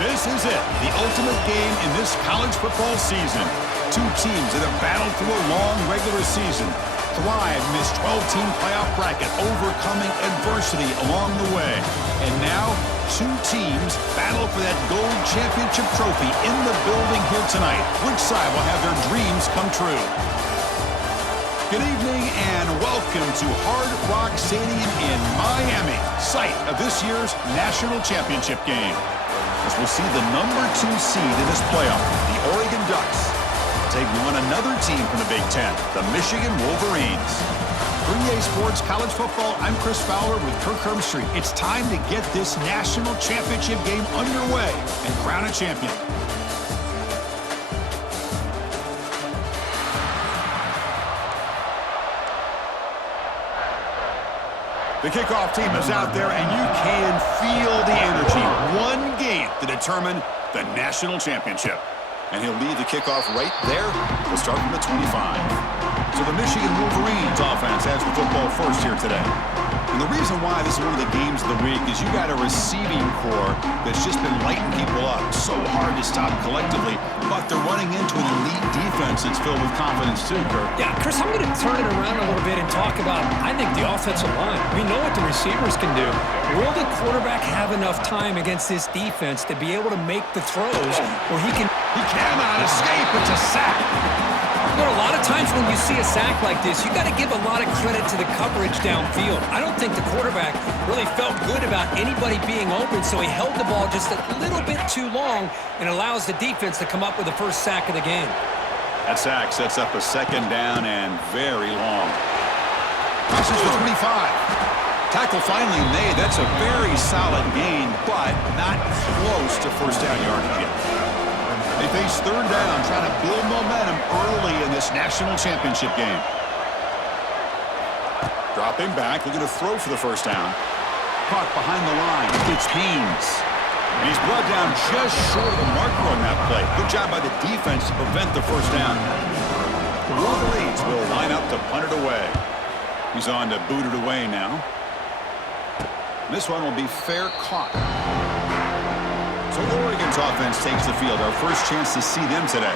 This is it, the ultimate game in this college football season. Two teams that have battled through a long regular season, thrive in this 12-team playoff bracket, overcoming adversity along the way. And now, two teams battle for that gold championship trophy in the building here tonight. Which side will have their dreams come true? Good evening and welcome to Hard Rock Stadium in Miami, site of this year's national championship game. As we'll see the number 2 seed in this playoff, the Oregon Ducks, taking on another team from the Big Ten, the Michigan Wolverines. 3A Sports College Football, I'm Chris Fowler with Kirk Herbstreit. It's time to get this national championship game underway and crown a champion. The kickoff team is out there, and you can feel the energy. One game to determine the national championship. And he'll lead the kickoff right there. We'll start from the 25. So the Michigan Wolverines offense has the football first here today. And the reason why this is one of the games of the week is you got a receiving core that's just been lighting people up. So hard to stop collectively, but they're running into an elite defense that's filled with confidence too, Kirk. Yeah, Chris, I'm going to turn it around a little bit and talk about, I think, the offensive line. We know what the receivers can do. Will the quarterback have enough time against this defense to be able to make the throws where he can... He cannot escape. It's a sack. You know, a lot of times when you see a sack like this, you got to give a lot of credit to the coverage downfield. I don't think the quarterback really felt good about anybody being open, so he held the ball just a little bit too long and allows the defense to come up with the first sack of the game. That sack sets up a second down and very long. This is the 25. Tackle finally made. That's a very solid gain, but not close to first down yardage yet. They face third down, trying to build momentum early in this national championship game. Dropping back, looking to throw for the first down. Caught behind the line. It's Haynes. And he's brought down just short of the marker on that play. Good job by the defense to prevent the first down. The Wolverines will line up to punt it away. He's on to boot it away now. This one will be fair caught. So Oregon's offense takes the field. Our first chance to see them today.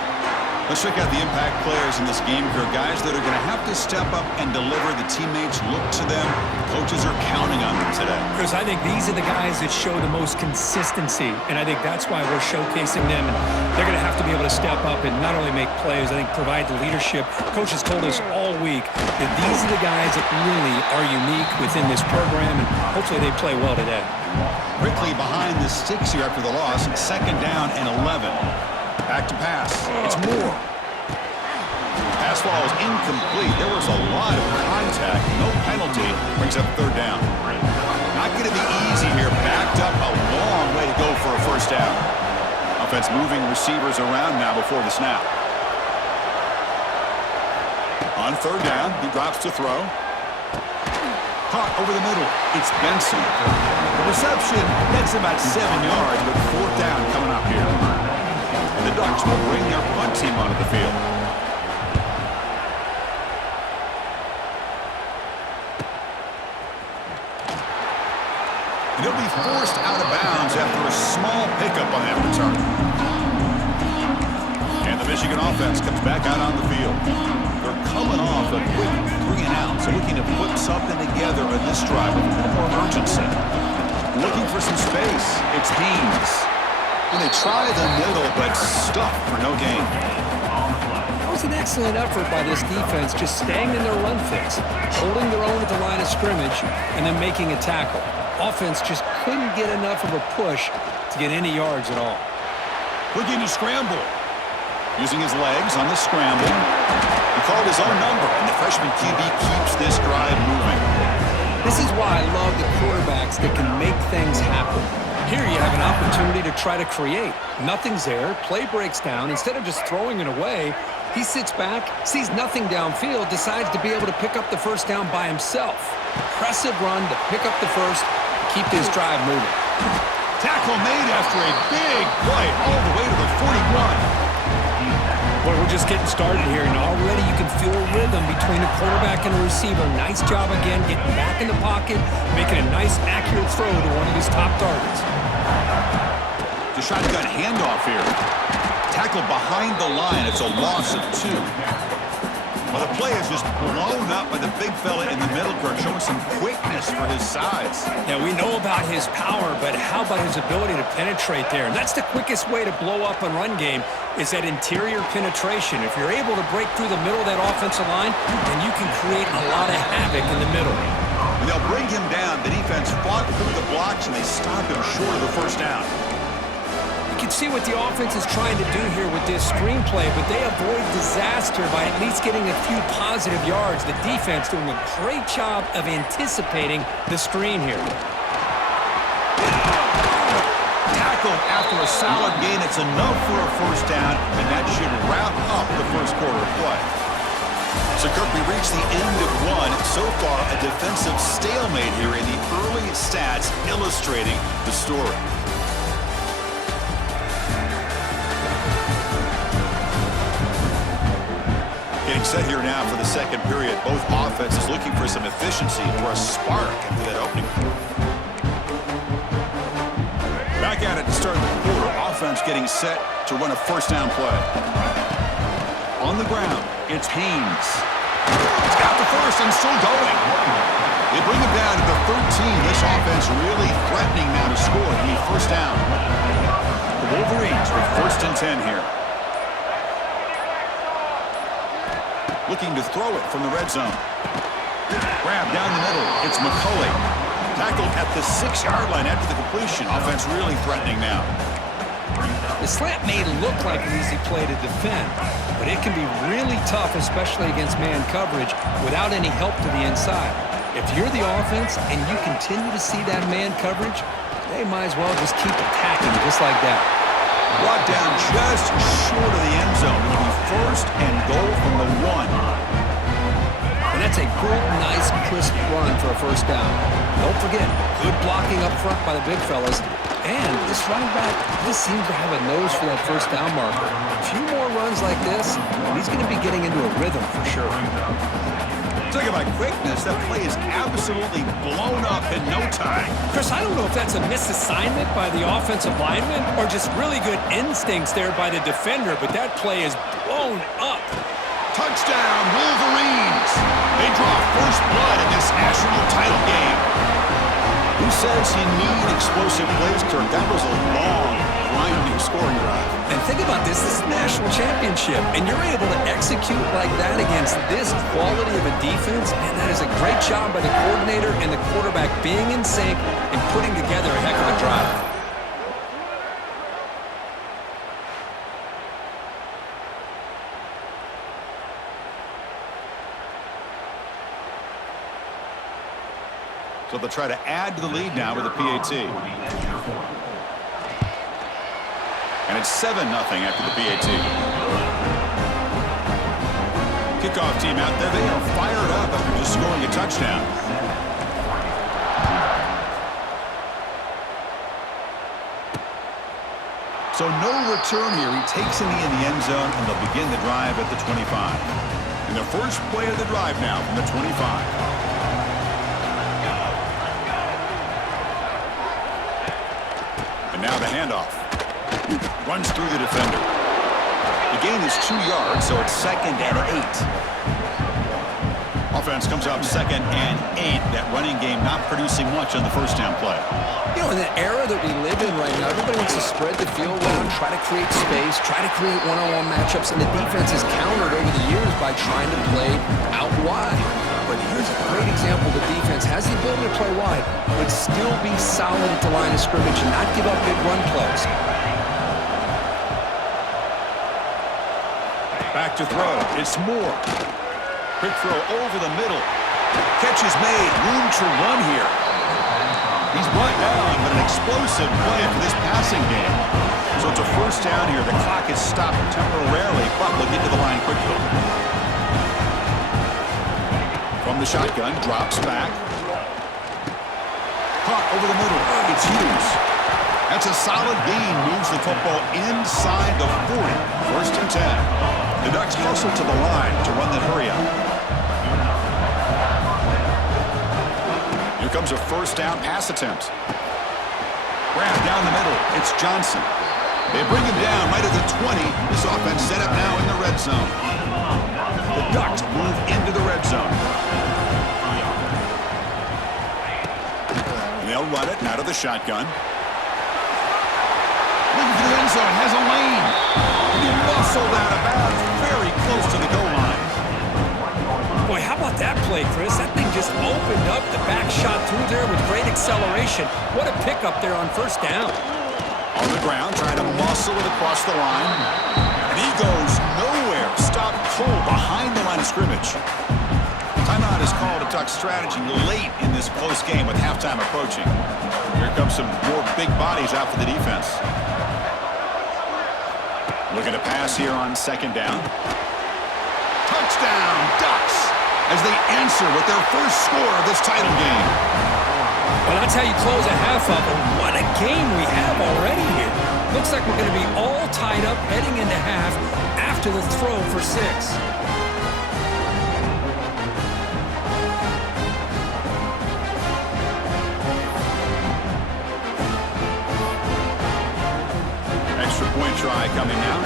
Let's check out the impact players in this game here. Guys that are going to have to step up and deliver. The teammates look to them. Coaches are counting on them today. Chris, I think these are the guys that show the most consistency, and I think that's why we're showcasing them. And they're going to have to be able to step up and not only make plays, I think provide the leadership. Coaches told us all week that these are the guys that really are unique within this program, and hopefully they play well today. Quickly behind the sticks here after the loss. Second down and 11. Back to pass. It's Moore. Pass ball is incomplete. There was a lot of contact. No penalty. Brings up third down. Not going to be easy here. Backed up a long way to go for a first down. Offense moving receivers around now before the snap. On third down, he drops to throw. Caught over the middle. It's Benson. The reception, that's about 7 yards, but fourth down coming up here. And the Ducks will bring their punt team onto the field. And he'll be forced out of bounds after a small pickup on that return. And the Michigan offense comes back out on the field. They're coming off a quick 3 and out, so looking to put something together on this drive with a little more urgency. Looking for some space. It's Haynes. And they try the middle, but stuffed for no gain. That was an excellent effort by this defense, just staying in their run fix, holding their own at the line of scrimmage, and then making a tackle. Offense just couldn't get enough of a push to get any yards at all. Looking to scramble. Using his legs on the scramble. He called his own number, and the freshman QB keeps this drive moving. This is why I love the quarterbacks that can make things happen. Here you have an opportunity to try to create. Nothing's there. Play breaks down. Instead of just throwing it away, he sits back, sees nothing downfield, decides to be able to pick up the first down by himself. Impressive run to pick up the first, keep this drive moving. Tackle made after a big play all the way to the 41. Well, we're just getting started here, and already you can feel a rhythm between the quarterback and the receiver. Nice job again, getting back in the pocket, making a nice, accurate throw to one of his top targets. The shotgun handoff here. Tackled behind the line. It's a loss of 2. Well, the play is just blown up by the big fella in the middle, Kirk, showing some quickness for his size. Yeah, we know about his power, but how about his ability to penetrate there? And that's the quickest way to blow up a run game is that interior penetration. If you're able to break through the middle of that offensive line, then you can create a lot of havoc in the middle. And they'll bring him down. The defense fought through the blocks, and they stopped him short of the first down. You can see what the offense is trying to do here with this screenplay, but they avoid disaster by at least getting a few positive yards. The defense doing a great job of anticipating the screen here. Tackled after a solid gain. It's enough for a first down, and that should wrap up the first quarter of play. So, Kirk, we reached the end of one. So far, a defensive stalemate here in the early stats illustrating the story. Getting set here now for the second period. Both offenses looking for some efficiency, for a spark after that opening. Back at it to start the quarter. Offense getting set to run a first down play. On the ground, it's Haynes. He's got the first and still going. They bring him down to the 13. This offense really threatening now to score. They need first down. The Wolverines with first and 10 here. Looking to throw it from the red zone. Grab down the middle. It's McCulley. Tackled at the 6-yard line after the completion. Offense really threatening now. The slant may look like an easy play to defend, but it can be really tough, especially against man coverage, without any help to the inside. If you're the offense and you continue to see that man coverage, they might as well just keep attacking just like that. Brought down just short of the end zone. It'll be first and goal from the 1. And that's a good, nice, crisp run for a first down. Don't forget, good blocking up front by the big fellas. And this running back, he seems to have a nose for that first down marker. A few more runs like this, and he's going to be getting into a rhythm for sure. Talking about quickness, that play is absolutely blown up in no time. Chris, I don't know if that's a misassignment by the offensive lineman or just really good instincts there by the defender, but that play is blown up. Touchdown, Wolverines! They draw first blood in this national title game. Who says you need explosive plays, Kirk? That was a long, grinding scoring drive. And think about this is a national championship, and you're able to execute like that against this quality of a defense, and that is a great job by the coordinator and the quarterback being in sync and putting together a heck of a drive. So they'll try to add to the lead now with a PAT. And it's 7-0 after the PAT. Kickoff team out there. They are fired up after just scoring a touchdown. So no return here. He takes it in the end zone, and they'll begin the drive at the 25. And the first play of the drive now from the 25. Now the handoff. Runs through the defender. The gain is 2 yards, so it's 2nd and 8. Offense comes up 2nd and 8. That running game not producing much on the first down play. You know, in the era that we live in right now, everybody wants to spread the field around, try to create space, try to create one-on-one matchups, and the defense is countered over the years by trying to play out wide. But here's a great example. The defense has the ability to play wide, but still be solid at the line of scrimmage and not give up big run plays. Back to throw. It's Moore. Quick throw over the middle. Catch is made. Room to run here. He's brought down, but an explosive play for this passing game. So it's a first down here. The clock is stopped temporarily, but they'll get to the line quickly. From the shotgun, drops back. Caught over the middle. It's Hughes. That's a solid gain. Moves the football inside the 40. First and 10. The Ducks hustle to the line to run the hurry up. Here comes a first down pass attempt. Grab down the middle. It's Johnson. They bring him down right at the 20. This offense set up now in the red zone. The Ducks move into the red zone. And they'll run it out of the shotgun. Looking for the end zone. Has a lane. He muscled out of bounds very close to the goal line. Boy, how about that play, Chris? That thing just opened up. The back shot through there with great acceleration. What a pickup there on first down. On the ground, trying to muscle it across the line. And he goes nowhere. Stopped cold behind the line of scrimmage. Timeout is called a Duck strategy late in this close game with halftime approaching. Here comes some more big bodies out for the defense. Looking to pass here on second down. Touchdown, Ducks, as they answer with their first score of this title game. Well, that's how you close a half of it. What a game we have already here. Looks like we're going to be all tied up heading into half after the throw for 6. Extra point try coming now.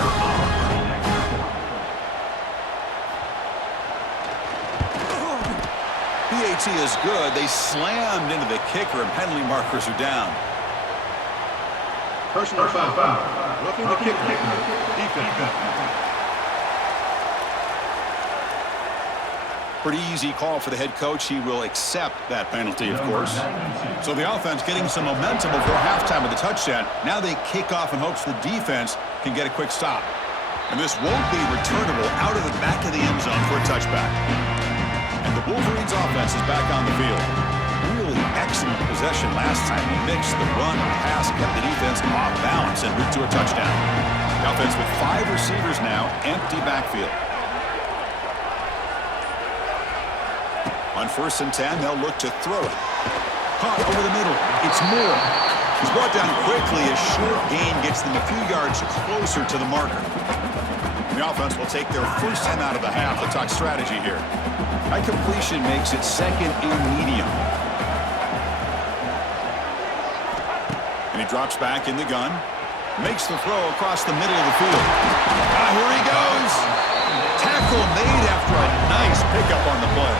PAT is good. They slammed into the kicker and penalty markers are down. Personal foul. Roughing the kicker. Defense. Pretty easy call for the head coach. He will accept that penalty, of course. So the offense getting some momentum before halftime with the touchdown. Now they kick off in hopes the defense can get a quick stop. And this won't be returnable out of the back of the end zone for a touchback. And the Wolverines offense is back on the field. Really excellent possession last time. They mixed the run and pass, kept the defense off balance and route to a touchdown. The offense with 5 receivers now, empty backfield. On 1st and 10, they'll look to throw it. Caught over the middle. It's Moore. He's brought down quickly. A short gain gets them a few yards closer to the marker. The offense will take their first time out of the half. The Duck strategy here. High completion makes it 2nd and medium. And he drops back in the gun. Makes the throw across the middle of the field. Here he goes. Tackle made after a nice pickup on the play.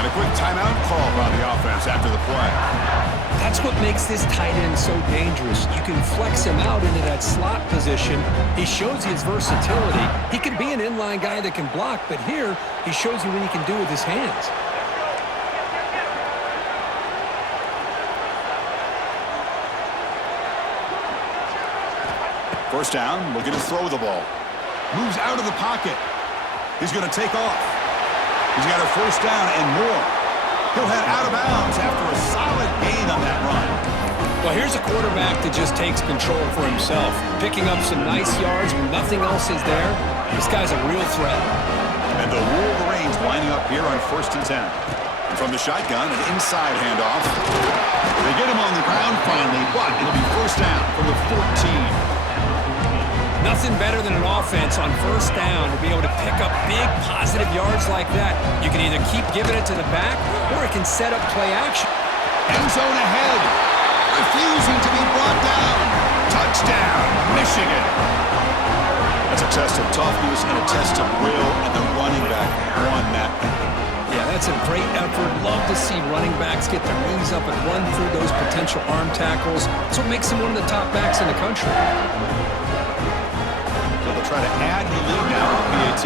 And a quick timeout call by the offense after the play. That's what makes this tight end so dangerous. You can flex him out into that slot position. He shows his versatility. He can be an inline guy that can block, but here he shows you what he can do with his hands. First down, looking to throw the ball. Moves out of the pocket. He's going to take off. He's got a first down and more. He'll head out of bounds after a solid gain on that run. Well, here's a quarterback that just takes control for himself, picking up some nice yards when nothing else is there. This guy's a real threat. And the Wolverines lining up here on 1st and 10. And from the shotgun, an inside handoff. They get him on the ground finally, but it'll be first down from the 14. Nothing better than an offense on first down to be able to pick up big positive yards like that. You can either keep giving it to the back or it can set up play action. End zone ahead. Refusing to be brought down. Touchdown, Michigan. That's a test of toughness and a test of will, and the running back won that. Yeah, that's a great effort. Love to see running backs get their knees up and run through those potential arm tackles. That's what makes him one of the top backs in the country. They'll try to add the lead now with PAT.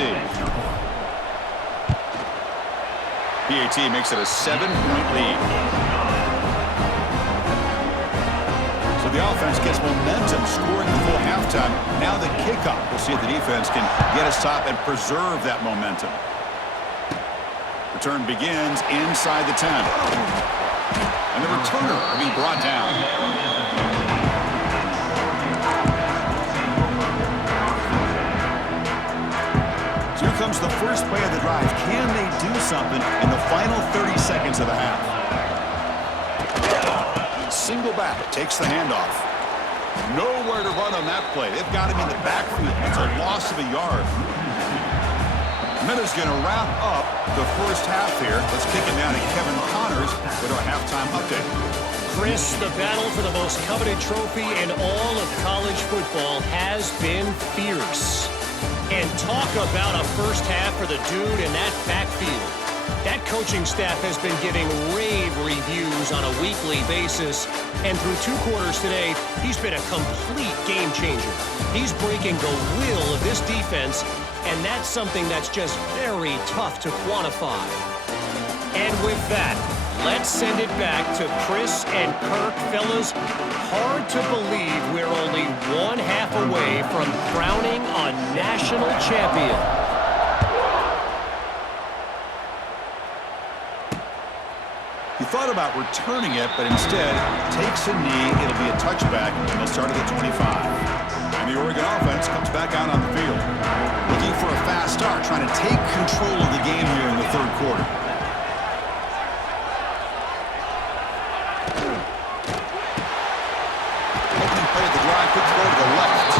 PAT makes it a 7-point lead. So the offense gets momentum, scoring before halftime. Now the kickoff. We'll see if the defense can get a stop and preserve that momentum. Return begins inside the 10. And the returner will be brought down. Here comes the first play of the drive. Can they do something in the final 30 seconds of the half? Single back, takes the handoff. Nowhere to run on that play. They've got him in the backfield. It's a loss of a yard. And that is going to wrap up the first half here. Let's kick it down to Kevin Connors with our halftime update. Chris, the battle for the most coveted trophy in all of college football has been fierce. And talk about a first half for the dude in that backfield. That coaching staff has been giving rave reviews on a weekly basis. And through 2 quarters today, he's been a complete game changer. He's breaking the will of this defense, and that's something that's just very tough to quantify. And with that, let's send it back to Chris and Kirk. Fellas, hard to believe we're only 1/2 away from crowning a national champion. He thought about returning it, but instead takes a knee. It'll be a touchback, and they'll start at the 25. And the Oregon offense comes back out on the field. Looking for a fast start, trying to take control of the game here in the 3rd quarter. Opening play of the drive, quick throw to the left.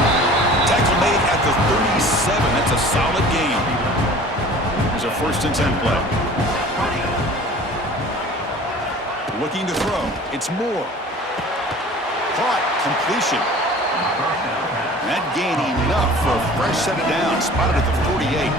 Tackle made at the 37. That's a solid gain. There's a 1st and 10 play. Looking to throw. It's Moore. Caught. Completion. That gain enough for a fresh set of downs. Spotted at the 48.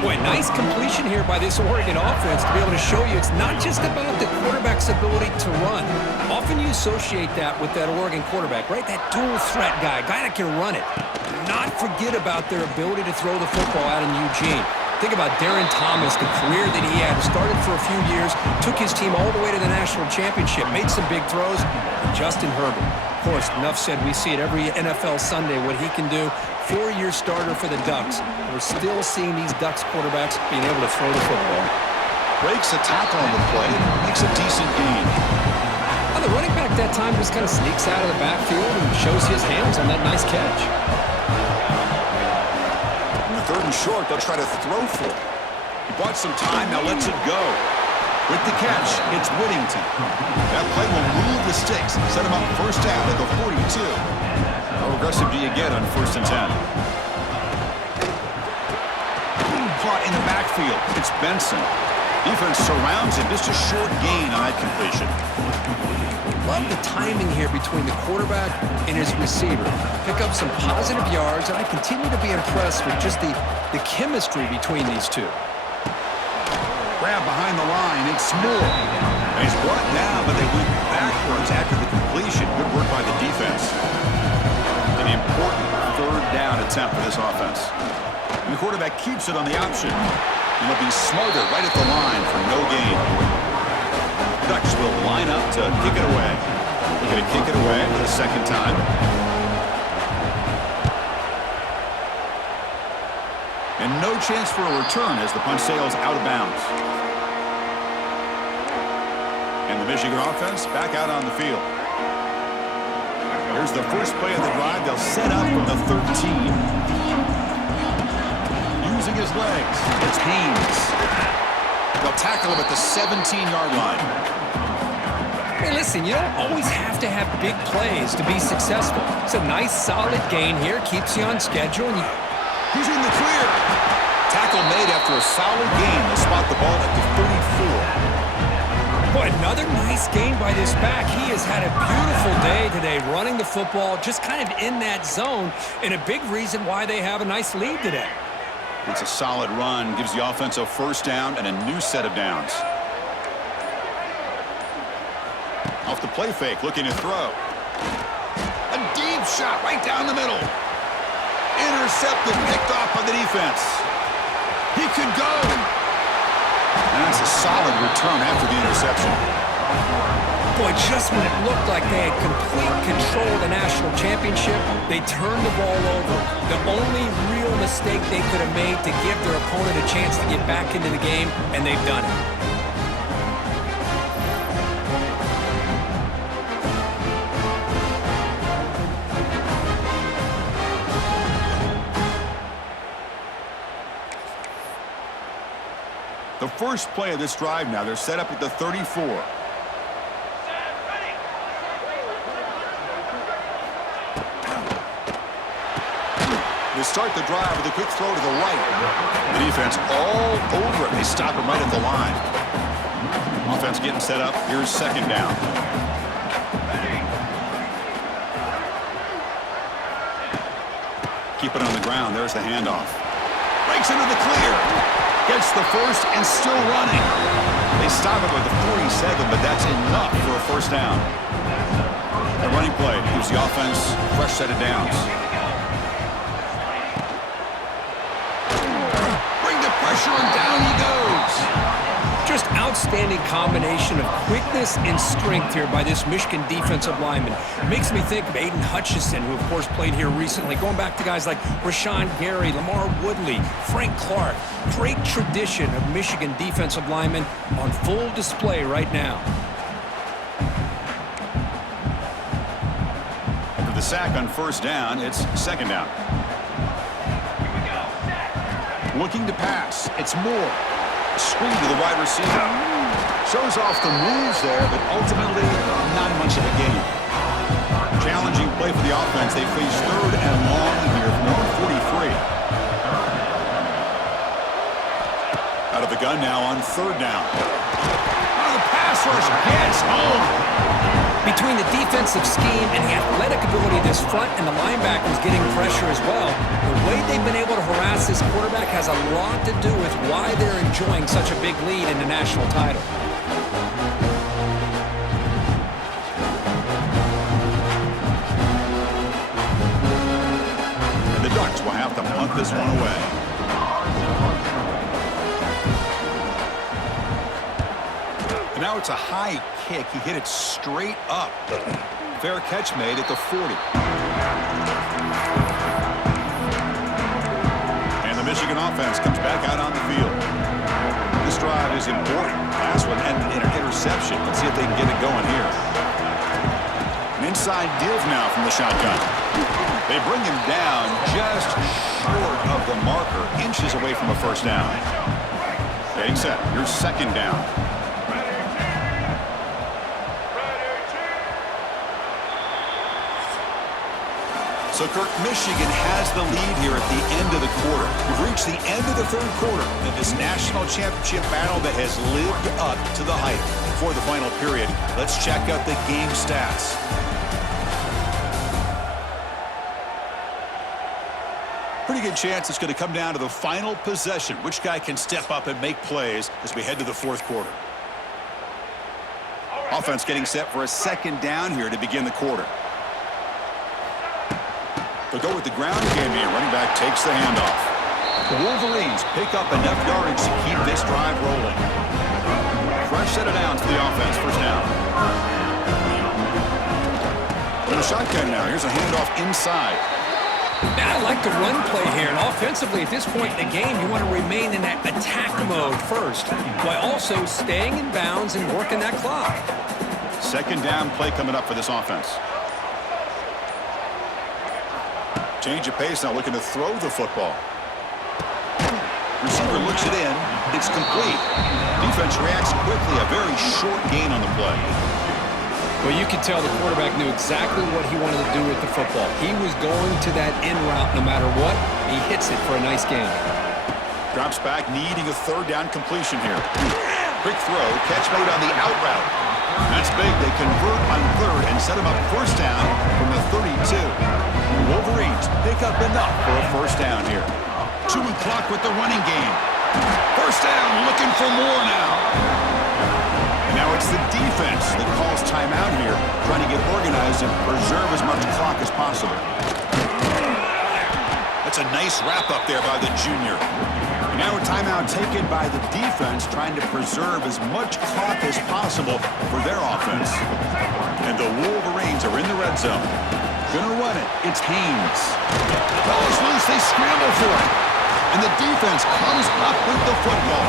Boy, nice completion here by this Oregon offense to be able to show you it's not just about the quarterback's ability to run. Often you associate that with that Oregon quarterback, right? That dual threat guy that can run it. Do not forget about their ability to throw the football out in Eugene. Think about Darren Thomas, the career that he had. Started for a few years, took his team all the way to the national championship, made some big throws. And Justin Herbert, of course, enough said, we see it every NFL Sunday what he can do. 4-year starter for the Ducks. We're still seeing these Ducks quarterbacks being able to throw the football. Breaks a tackle on the play, makes a decent gain. Well, the running back that time just kind of sneaks out of the backfield and shows his hands on that nice catch. 3rd and short, they'll try to throw for it. He bought some time, now lets it go. With the catch, it's Whittington. That play will move the sticks, set him up 1st down at the 42. How aggressive do you get on 1st and 10? Caught in the backfield. It's Benson. Defense surrounds him. Just a short gain on that completion. Love the timing here between the quarterback and his receiver. Pick up some positive yards, and I continue to be impressed with just the chemistry between these two. Grab behind the line. It's Moore. And he's brought down, but they went backwards after the completion. Good work by the defense. An important 3rd down attempt for this offense. And the quarterback keeps it on the option. And he'll be smothered right at the line for no gain. Ducks will line up to kick it away. They're going to kick it away for the 2nd time. And no chance for a return as the punt sails out of bounds. And the Michigan offense back out on the field. Here's the first play of the drive. They'll set up from the 13. Using his legs. It's Haynes. They'll tackle him at the 17-yard line. Hey, listen, you don't always have to have big plays to be successful. It's a nice, solid gain here. Keeps you on schedule. And He's in the clear. Tackle made after a solid gain. They'll spot the ball at the 34. boy, another nice game by this back. He has had a beautiful day today running the football, just kind of in that zone, and a big reason why they have a nice lead today. It's a solid run. Gives the offense a 1st down and a new set of downs. Off the play fake, looking to throw. A deep shot right down the middle. Intercepted, picked off by the defense. He could go. And that's a solid return after the interception. Boy, just when it looked like they had complete control of the national championship, they turned the ball over. The only real mistake they could have made to give their opponent a chance to get back into the game, and they've done it. The first play of this drive now, they're set up at the 34. They start the drive with a quick throw to the right. The defense all over it. They stop him right at the line. Offense getting set up. Here's 2nd down. keep it on the ground. There's the handoff. Breaks into the clear. Gets the first and still running. They stop it with the 42nd, but that's enough for a first down. The running play gives the offense a fresh set of downs. Bring the pressure and down he goes. Just outstanding combination of quickness and strength here by this Michigan defensive lineman. Makes me think of Aiden Hutchison, who of course played here recently. Going back to guys like Rashawn Gary, Lamar Woodley, Frank Clark. Great tradition of Michigan defensive linemen on full display right now. After the sack on first down, it's second down. Looking to pass. It's Moore. Screen to the wide receiver. Shows off the moves there, but ultimately not much of a gain. Challenging play for the offense. They face third and long here from number 43. Out of the gun now on third down. Oh, the pass rush gets home. Between the defensive scheme and the athletic ability of this front and the linebackers getting pressure as well, the way they've been able to harass this quarterback has a lot to do with why they're enjoying such a big lead in the national title. And the Ducks will have to punt this one away. And now it's a high kick. He hit it straight up. Fair catch made at the 40. And the Michigan offense comes back out on the field. This drive is important. Last one ended in an interception. Let's see if they can get it going here. An inside div now from the shotgun. They bring him down just short of the marker, inches away from a first down. Getting set. Your second down. So, Kirk, Michigan has the lead here at the end of the quarter. We've reached the end of the third quarter in this national championship battle that has lived up to the hype. For the final period, let's check out the game stats. Pretty good chance it's going to come down to the final possession. Which guy can step up and make plays as we head to the fourth quarter? Offense getting set for a second down here to begin the quarter. They'll go with the ground game here. Running back takes the handoff. The Wolverines pick up enough yardage to keep this drive rolling. Fresh set of downs for the offense. First down. In the shotgun now. Here's a handoff inside. Now, I like the run play here. And offensively, at this point in the game, you want to remain in that attack mode first, while also staying in bounds and working that clock. Second down play coming up for this offense. Change of pace now, looking to throw the football. Receiver looks it in. It's complete. Defense reacts quickly. A very short gain on the play. Well, you could tell the quarterback knew exactly what he wanted to do with the football. He was going to that in route no matter what. He hits it for a nice gain. Drops back, needing a third down completion here. Quick throw. Catch made on the out route. That's big. They convert on third and set him up first down from the 32. Wolverines pick up enough for a first down here. Chewing clock with the running game. First down, looking for more now. And now it's the defense that calls timeout here, trying to get organized and preserve as much clock as possible. That's a nice wrap up there by the junior. And now a timeout taken by the defense, trying to preserve as much clock as possible for their offense. And the Wolverines are in the red zone. Gonna run it. It's Haynes. Ball is loose. They scramble for it. And the defense comes up with the football.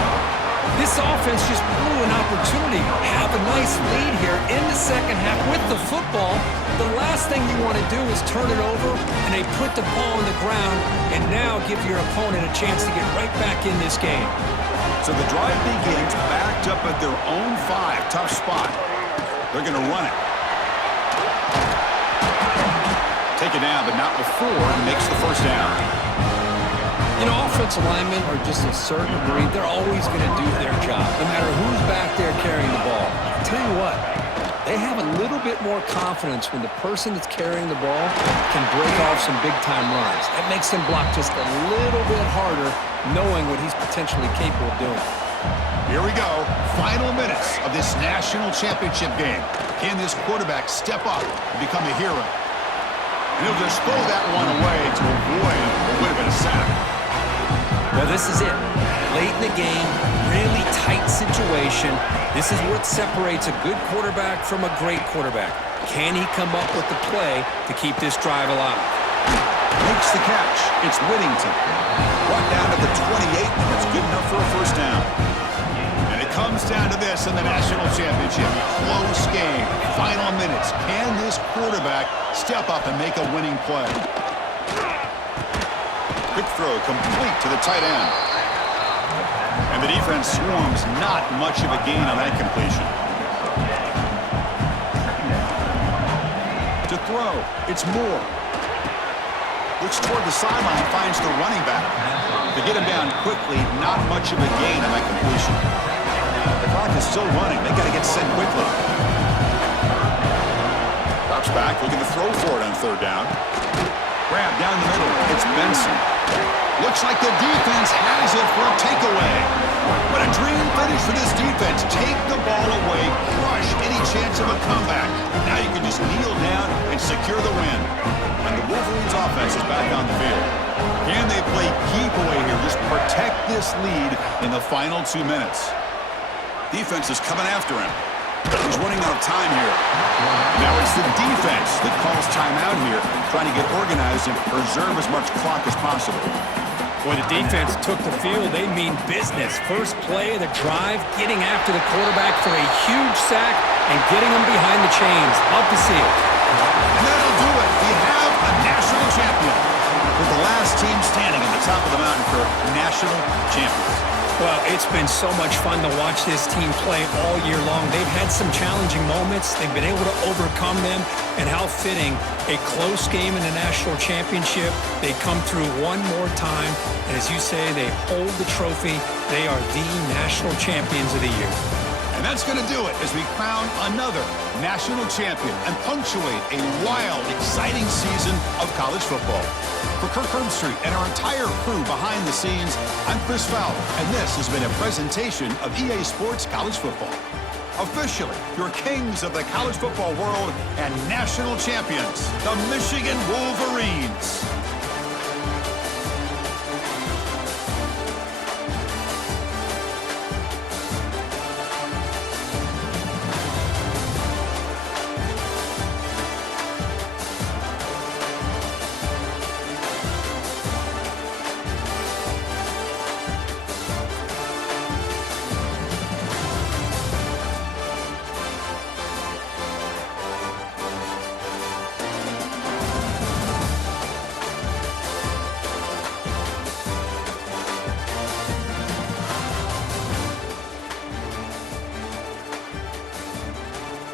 This offense just blew an opportunity. Have a nice lead here in the second half with the football. The last thing you want to do is turn it over, and they put the ball on the ground and now give your opponent a chance to get right back in this game. So the drive begins backed up at their own 5. Tough spot. They're going to run it. Take it down, but not before he makes the first down. You know, offensive linemen are just a certain breed. They're always going to do their job, no matter who's back there carrying the ball. I'll tell you what, They have a little bit more confidence when the person that's carrying the ball can break off some big-time runs. That makes him block just a little bit harder, knowing what he's potentially capable of doing. Here we go. Final minutes of this national championship game. Can this quarterback step up and become a hero? And he'll just throw that one away to avoid what would have been a sack. Well, this is it. Late in the game, really tight situation. This is what separates a good quarterback from a great quarterback. Can he come up with the play to keep this drive alive? Makes the catch. It's Whittington. Brought down to the 28, and that's good enough for a first down. And it comes down to this in the national championship. Close game. Final minutes. Can this quarterback step up and make a winning play? Quick throw complete to the tight end. And the defense swarms, not much of a gain on that completion. To throw, it's Moore. Looks toward the sideline, finds the running back. To get him down quickly, not much of a gain on that completion. The clock is still running. They got to get set quickly. Drops back, looking to throw for it on third down. Grab down the middle. It's Benson. Looks like the defense has it for a takeaway. What a dream finish for this defense. Take the ball away, crush any chance of a comeback. Now you can just kneel down and secure the win. And the Wolverines offense is back on the field. Can they play keep away here? Just protect this lead in the final 2 minutes. Defense is coming after him. He's running out of time here. Now it's the defense that calls timeout here, trying to get organized and preserve as much clock as possible. When the defense took the field, they mean business. First play of the drive, getting after the quarterback for a huge sack and getting him behind the chains. Love to see it. And that'll do it. We have a national champion. With the last team standing at the top of the mountain for national champions. Well, it's been so much fun to watch this team play all year long. They've had some challenging moments. They've been able to overcome them. And how fitting, a close game in the national championship. They come through one more time. And as you say, they hold the trophy. They are the national champions of the year. And that's going to do it as we crown another national champion and punctuate a wild, exciting season of college football. For Kirk Herbstreit and our entire crew behind the scenes, I'm Chris Fowler, and this has been a presentation of EA Sports College Football. Officially, your kings of the college football world and national champions, the Michigan Wolverines.